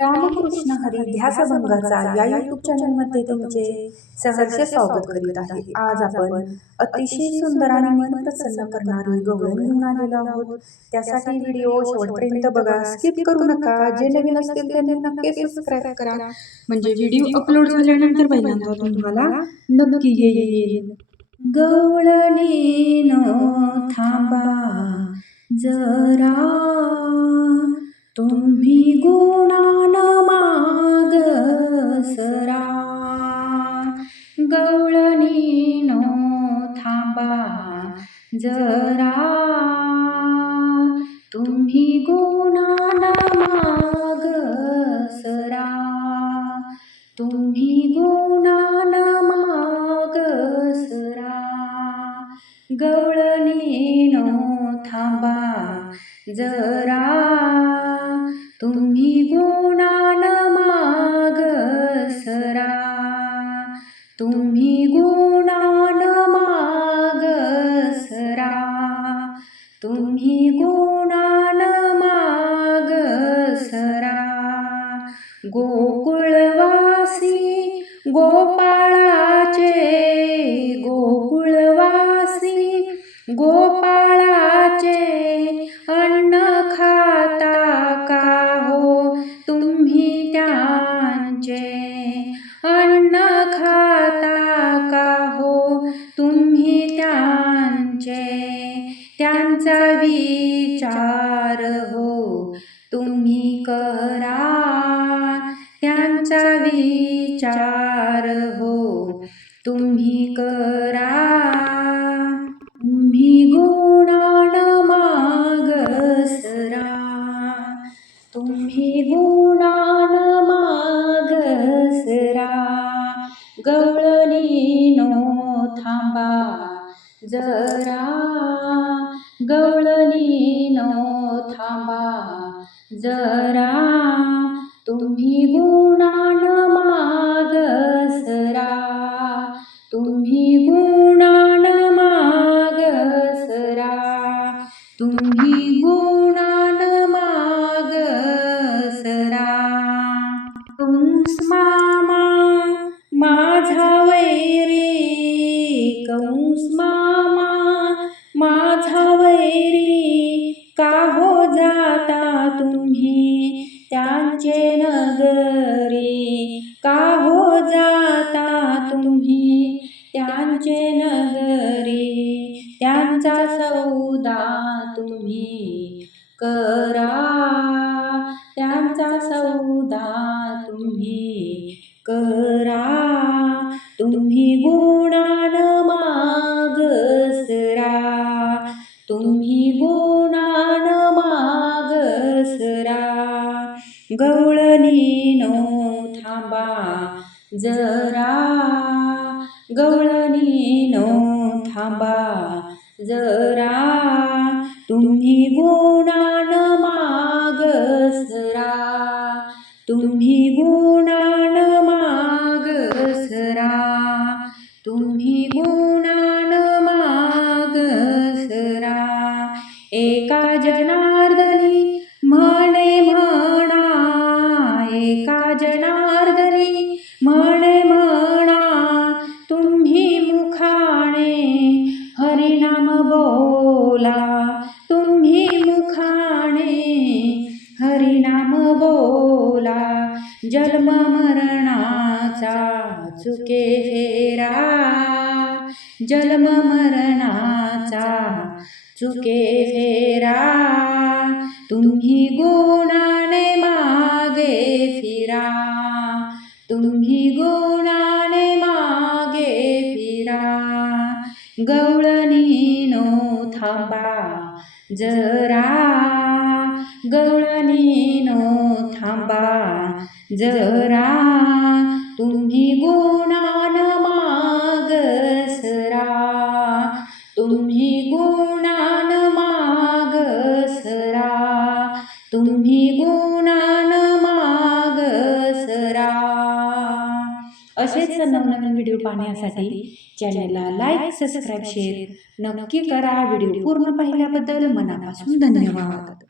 रामकृष्ण हरी ध्यासभंगाचा या यूट्यूब चॅनलमध्ये तुमचे सहर्ष स्वागत करीत आहे। आज आपण अतिशय सुंदर आणि मन प्रसन्न करणारी गवळण घेऊन आलेलो आहोत। त्यासाठी व्हिडिओ शेवटपर्यंत बघा, स्किप करू नका। जे नवीन असतील त्यांनी नक्की सबस्क्राइब करा, म्हणजे व्हिडिओ अपलोड झाल्यानंतर पहिल्यांदा तुम्हाला नक्की येईल। गवळणीनो थांबा जरा, तुम्ही गुणान माग सरा। गवळणीनो थांबा जरा, तुम्ही गुणान माग सरा। तुम्ही गुणान माग सरा। गवळणीनो थांबा जरा, तुम्ही गुणान माग सरा। तुम्ही गुणान माग सरा। तुम्ही गुणान माग सरा। गोकुळवासी गोपाळाचे, गोकुळवासी गोपाळाचे अन्न खाता का हो तुम्ही त्यांचे? अन्न खाता का हो तुम्ही त्यांचे? त्यांचा विचार हो तुम्ही करा। त्यांचा विचार हो तुम्ही करा। तुम्ही गुणान माग सरा। तुम्ही गुणान माग सरा। गवळणीनो थांबा जरा। गवळणीनो थांबा जरा, तुम्ही गुणान माग सरा। तुम्ही गुणान माग सरा। तुम्ही गुणान माग सरा। कंस मामा माझा वैरी, कंस मामा माझा वैरी, का हो जाता तुम्ही त्यांचे नगरी? का हो जाता तुम्ही त्यांचे नगरी? त्यांचा सौदा तुम्ही करा। त्यांचा सौदा तुम्ही करा। तुम्ही गुणान माग सरा। तुम्ही गुणान माग सरा। गवळणीनो थांबा जरा। गवळणीनो थांबा जरा, तुम्ही गुणान माग सरा। तुम्ही गुणान माग सरा। तुम्ही गुणान माग सरा। एका जनार्दनी म्हणे म्हणा, एका जनार्दनी म्हणे म्हणा, तुम्ही मुखाने हरिनाम बोला। तुम्ही मुखाने हरिनाम बोला। जन्म मरणाचा चुके फेरा। जन्म मरणाचा चुके फेरा। तुम्ही गुणाने मागे फिरा। तुम्ही गुणाने मागे फिरा। गवळणीनो थांबा जरा। गवळणीनो थांबा जरा, तुम्ही गुणान माग सरा। तुम्ही गुणान माग सरा। तुम्ही गुणान माग सरा। असेच नवनवीन व्हिडिओ पाहण्यासाठी चॅनलला लाईक, सबस्क्राईब, शेअर नक्की करा। व्हिडिओ पूर्ण पाहिल्याबद्दल मनापासून धन्यवाद।